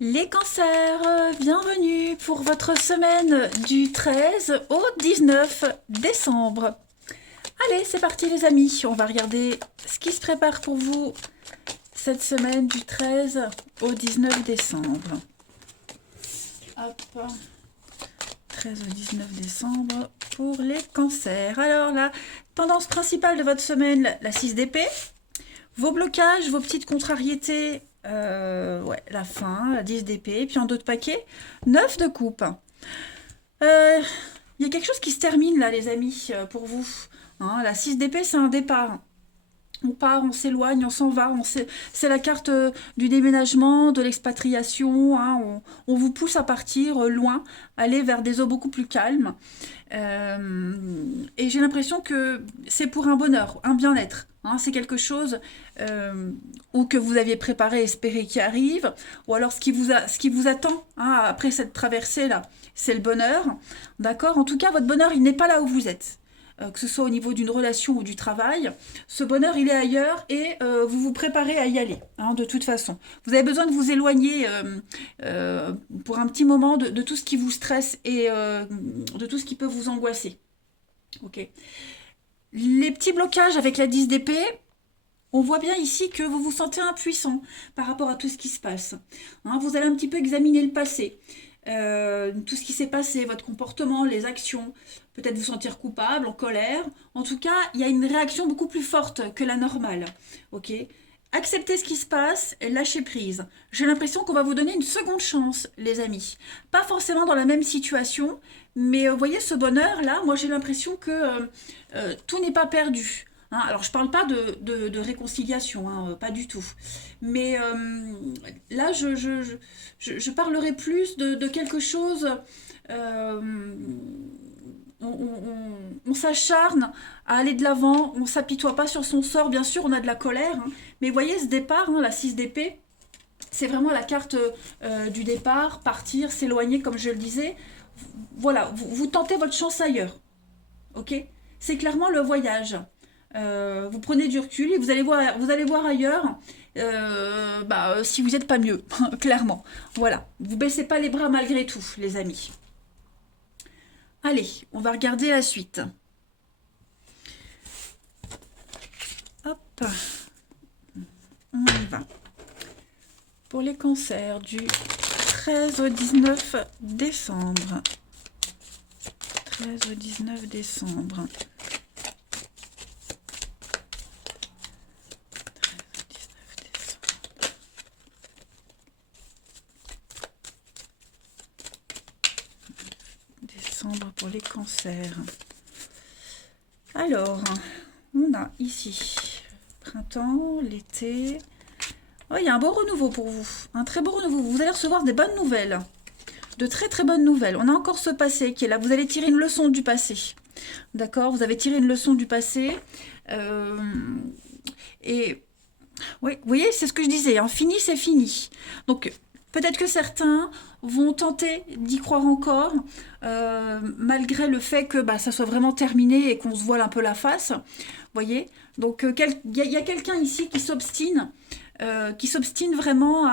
Les cancers, bienvenue pour votre semaine du 13 au 19 décembre. Allez, c'est parti les amis, on va regarder ce qui se prépare pour vous cette semaine du 13 au 19 décembre. Hop, 13 au 19 décembre pour les cancers. Alors la tendance principale de votre semaine, la 6 d'épée. Vos blocages, vos petites contrariétés, ouais, la fin, la 10 d'épée, puis en d'autres paquets, 9 de coupe. Il y a quelque chose qui se termine là, les amis, pour vous. Hein, la 6 d'épée, c'est un départ. On part, on s'éloigne, on s'en va. C'est la carte du déménagement, de l'expatriation. Hein, on vous pousse à partir loin, aller vers des eaux beaucoup plus calmes. Et j'ai l'impression que c'est pour un bonheur, un bien-être. Hein, c'est quelque chose ou que vous aviez préparé, espéré qui arrive, ou alors ce qui vous attend hein, après cette traversée-là, c'est le bonheur. D'accord. En tout cas, votre bonheur, il n'est pas là où vous êtes. Que ce soit au niveau d'une relation ou du travail, ce bonheur il est ailleurs et vous vous préparez à y aller, hein, de toute façon. Vous avez besoin de vous éloigner pour un petit moment de tout ce qui vous stresse et de tout ce qui peut vous angoisser. Ok. Les petits blocages avec la 10 d'épée, on voit bien ici que vous vous sentez impuissant par rapport à tout ce qui se passe. Hein, vous allez un petit peu examiner le passé. Tout ce qui s'est passé, votre comportement, les actions, peut-être vous sentir coupable, en colère. En tout cas, il y a une réaction beaucoup plus forte que la normale. Ok. Acceptez ce qui se passe et lâchez prise. J'ai l'impression qu'on va vous donner une seconde chance, les amis. Pas forcément dans la même situation, mais vous voyez ce bonheur-là, moi j'ai l'impression que tout n'est pas perdu. Hein, alors je parle pas de réconciliation, hein, pas du tout. Mais là, je parlerai plus de quelque chose. euh, on s'acharne à aller de l'avant, on s'apitoie pas sur son sort. Bien sûr, on a de la colère, hein, mais voyez ce départ, hein, la 6 d'épée, c'est vraiment la carte du départ, partir, s'éloigner, comme je le disais. Voilà, vous tentez votre chance ailleurs, ok. C'est clairement le voyage. Vous prenez du recul et vous allez voir ailleurs si vous n'êtes pas mieux, clairement. Voilà, vous baissez pas les bras malgré tout, les amis. Allez, on va regarder la suite. Hop, on y va. Pour les cancers du 13 au 19 décembre. 13 au 19 décembre. Décembre pour les cancers. Alors, on a ici printemps, l'été. Oh, il y a un beau renouveau pour vous, un très beau renouveau. Vous allez recevoir des bonnes nouvelles, de très très bonnes nouvelles. On a encore ce passé qui est là. Vous allez tirer une leçon du passé. D'accord. Vous avez tiré une leçon du passé. Euh, et oui, vous voyez, c'est ce que je disais. Hein, fini, c'est fini. Donc, peut-être que certains vont tenter d'y croire encore, malgré le fait que ça soit vraiment terminé et qu'on se voile un peu la face. Vous voyez. Donc, y a quelqu'un ici qui s'obstine vraiment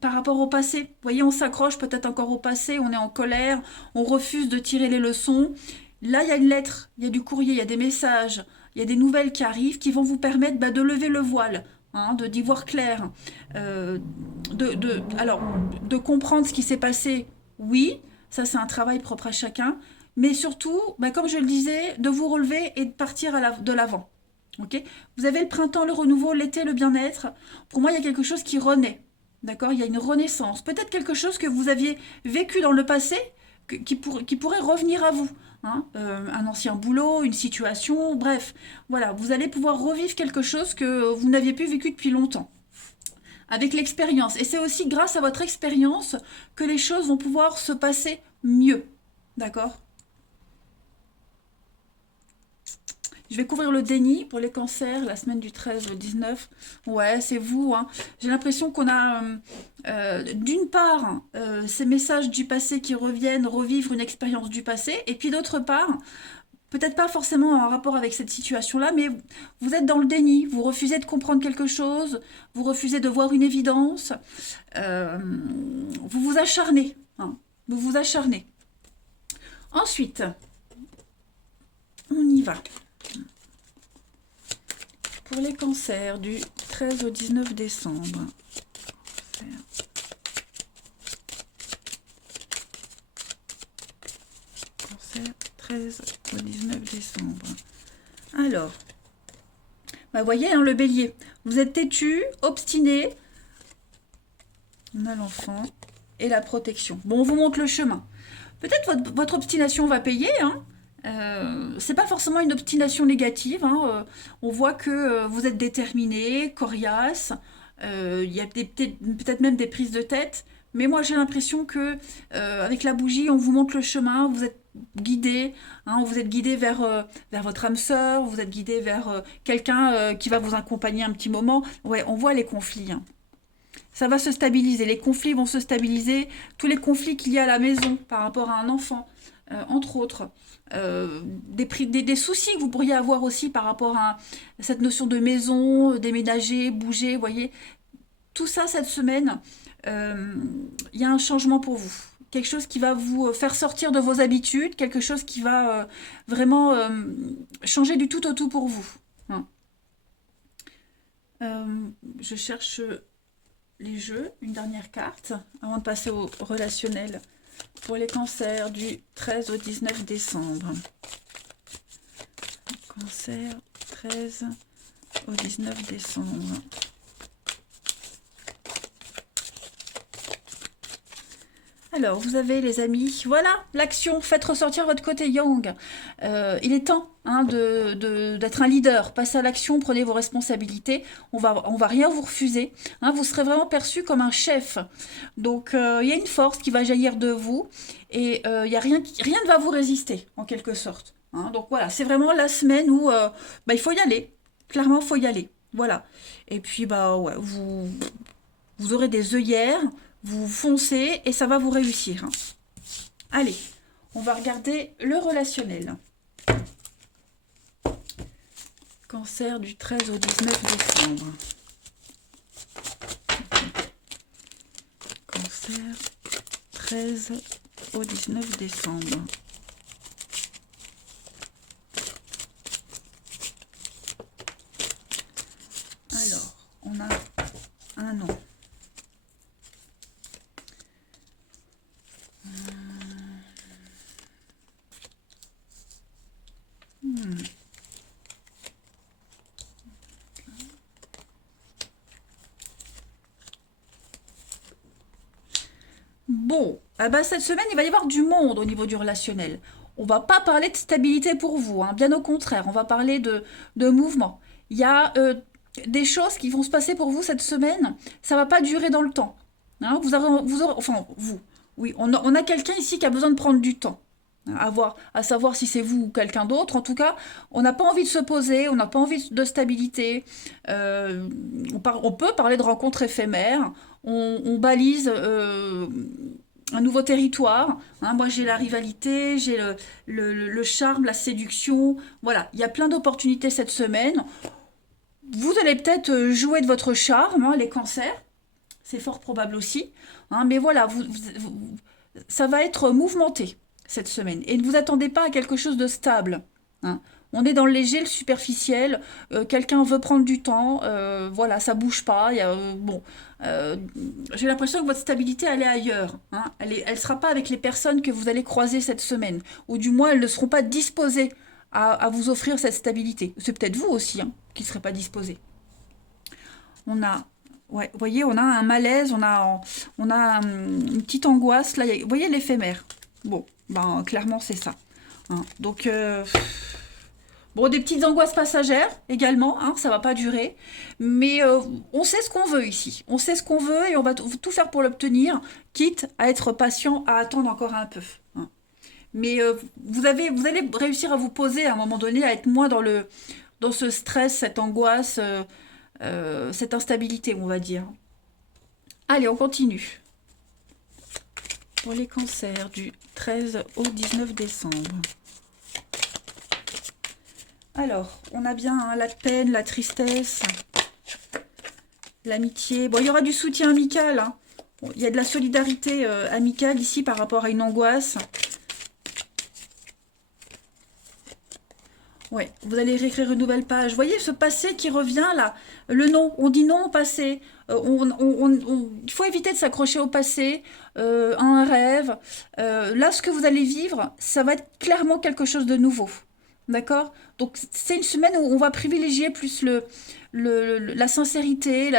par rapport au passé. Vous voyez, on s'accroche peut-être encore au passé, on est en colère, on refuse de tirer les leçons. Là, il y a une lettre, il y a du courrier, il y a des messages, il y a des nouvelles qui arrivent qui vont vous permettre de lever le voile, hein, d'y voir clair, euh, alors, de comprendre ce qui s'est passé, oui, ça c'est un travail propre à chacun, mais surtout, comme je le disais, de vous relever et de partir de l'avant. Ok. Vous avez le printemps, le renouveau, l'été, le bien-être. Pour moi, il y a quelque chose qui renaît. D'accord. Il y a une renaissance. Peut-être quelque chose que vous aviez vécu dans le passé qui pourrait revenir à vous. Hein. Un ancien boulot, une situation, bref. Voilà, vous allez pouvoir revivre quelque chose que vous n'aviez plus vécu depuis longtemps. Avec l'expérience. Et c'est aussi grâce à votre expérience que les choses vont pouvoir se passer mieux. D'accord. Je vais couvrir le déni pour les cancers la semaine du 13 au 19. Ouais, c'est vous. Hein. J'ai l'impression qu'on a, d'une part, ces messages du passé qui reviennent revivre une expérience du passé, et puis d'autre part, peut-être pas forcément en rapport avec cette situation-là, mais vous êtes dans le déni, vous refusez de comprendre quelque chose, vous refusez de voir une évidence, euh, vous vous acharnez, hein, vous vous acharnez. Ensuite, on y va. Pour les cancers du 13 au 19 décembre. Cancer 13 au 19 décembre. Alors, bah, vous voyez, hein, le bélier, vous êtes têtu, obstiné. On a l'enfant et la protection. Bon, on vous montre le chemin. Peut-être votre obstination va payer, hein. C'est pas forcément une obstination négative, hein. On voit que vous êtes déterminé, coriace. Il y a peut-être même des prises de tête. Mais moi, j'ai l'impression que avec la bougie, on vous montre le chemin. Vous êtes guidé, hein, vous êtes guidé vers votre âme sœur. Vous êtes guidé vers quelqu'un qui va vous accompagner un petit moment. Ouais, on voit les conflits, hein. Ça va se stabiliser, les conflits vont se stabiliser, tous les conflits qu'il y a à la maison par rapport à un enfant, entre autres, des soucis que vous pourriez avoir aussi par rapport à cette notion de maison, déménager, bouger, vous voyez, tout ça cette semaine, il y a un changement pour vous. Quelque chose qui va vous faire sortir de vos habitudes, quelque chose qui va vraiment changer du tout au tout pour vous, hein. Je cherche les jeux, une dernière carte, avant de passer au relationnel pour les cancers du 13 au 19 décembre. Cancer 13 au 19 décembre. Alors, vous avez les amis, voilà, l'action, faites ressortir votre côté yang. Il est temps, hein, d'être un leader, passez à l'action, prenez vos responsabilités, on va rien vous refuser, hein, vous serez vraiment perçu comme un chef. Donc, il y a une force qui va jaillir de vous, et il y a rien ne va vous résister, en quelque sorte, hein. Donc voilà, c'est vraiment la semaine où il faut y aller, clairement, il faut y aller, voilà. Et puis, bah ouais, vous aurez des œillères, vous foncez et ça va vous réussir, hein. Allez, on va regarder le relationnel. Cancer du 13 au 19 décembre. Cancer 13 au 19 décembre. Alors, on a un nom. Bon, ah bah, cette semaine, il va y avoir du monde au niveau du relationnel. On va pas parler de stabilité pour vous, hein, bien au contraire, on va parler de mouvement. Il y a des choses qui vont se passer pour vous cette semaine, ça va pas durer dans le temps, hein. Enfin, vous, oui, on a quelqu'un ici qui a besoin de prendre du temps, hein, à savoir si c'est vous ou quelqu'un d'autre. En tout cas, on n'a pas envie de se poser, on n'a pas envie de stabilité. On peut parler de rencontres éphémères, on balise un nouveau territoire, hein. Moi, j'ai la rivalité, j'ai le charme, la séduction. Voilà, il y a plein d'opportunités cette semaine. Vous allez peut-être jouer de votre charme, hein, les cancers. C'est fort probable aussi, hein. Mais voilà, ça va être mouvementé cette semaine. Et ne vous attendez pas à quelque chose de stable, hein. On est dans le léger, le superficiel. Quelqu'un veut prendre du temps. Voilà, ça bouge pas. Bon, euh, j'ai l'impression que votre stabilité, elle est ailleurs, hein. Elle sera pas avec les personnes que vous allez croiser cette semaine. Ou du moins, elles ne seront pas disposées à vous offrir cette stabilité. C'est peut-être vous aussi, hein, qui ne serez pas disposés. On a, ouais, vous voyez, on a un malaise, on a une petite angoisse. Là, vous voyez l'éphémère. Bon, ben clairement, c'est ça, hein. Donc, bon, des petites angoisses passagères également, hein, ça va pas durer. Mais on sait ce qu'on veut ici. On sait ce qu'on veut et on va tout faire pour l'obtenir, quitte à être patient, à attendre encore un peu, hein. Mais vous allez réussir à vous poser à un moment donné, à être moins dans ce stress, cette angoisse, cette instabilité, on va dire. Allez, on continue. Pour les cancers du 13 au 19 décembre. Alors, on a bien hein, la peine, la tristesse, l'amitié. Bon, il y aura du soutien amical. Hein. Bon, il y a de la solidarité amicale ici par rapport à une angoisse. Ouais, vous allez réécrire une nouvelle page. Vous voyez ce passé qui revient là. Le non, on dit non au passé. Il faut éviter de s'accrocher au passé, à un rêve. Là, ce que vous allez vivre, ça va être clairement quelque chose de nouveau. D'accord? Donc, c'est une semaine où on va privilégier plus la sincérité,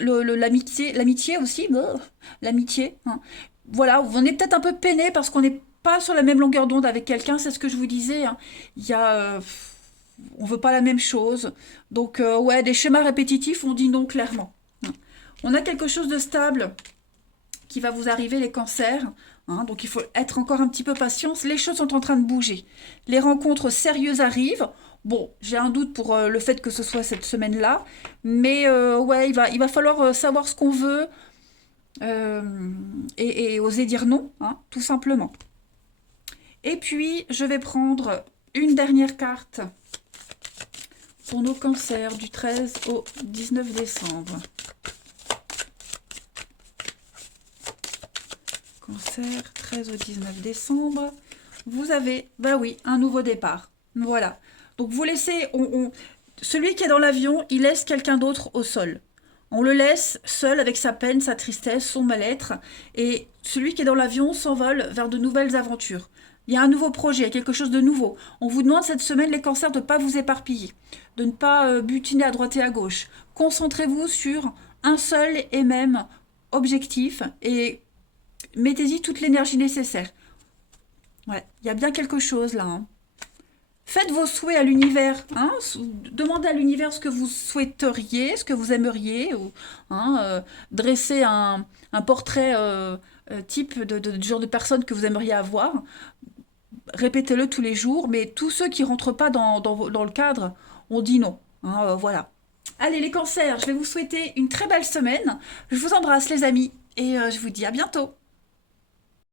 l'amitié aussi. L'amitié. Hein. Voilà, on est peut-être un peu peiné parce qu'on n'est pas sur la même longueur d'onde avec quelqu'un, c'est ce que je vous disais. Hein. Il y a, on veut pas la même chose. Donc, ouais, des schémas répétitifs, on dit non clairement. Hein. On a quelque chose de stable qui va vous arriver, les cancers. Hein, donc, il faut être encore un petit peu patient. Les choses sont en train de bouger. Les rencontres sérieuses arrivent. Bon, j'ai un doute pour le fait que ce soit cette semaine-là. Mais ouais, il va falloir savoir ce qu'on veut et oser dire non, hein, tout simplement. Et puis, je vais prendre une dernière carte pour nos cancers du 13 au 19 décembre. Cancer, 13 au 19 décembre. Vous avez, bah oui, un nouveau départ. Voilà. Donc, vous laissez... celui qui est dans l'avion, il laisse quelqu'un d'autre au sol. On le laisse seul avec sa peine, sa tristesse, son mal-être. Et celui qui est dans l'avion s'envole vers de nouvelles aventures. Il y a un nouveau projet, quelque chose de nouveau. On vous demande cette semaine, les cancers, de ne pas vous éparpiller, de ne pas butiner à droite et à gauche. Concentrez-vous sur un seul et même objectif et mettez-y toute l'énergie nécessaire. Ouais, il y a bien quelque chose là. Hein. Faites vos souhaits à l'univers. Hein, demandez à l'univers ce que vous souhaiteriez, ce que vous aimeriez. Ou, hein, dressez un portrait type de genre de personne que vous aimeriez avoir. Répétez-le tous les jours, mais tous ceux qui ne rentrent pas dans le cadre, on dit non. Hein, voilà. Allez les cancers, je vais vous souhaiter une très belle semaine. Je vous embrasse les amis et je vous dis à bientôt.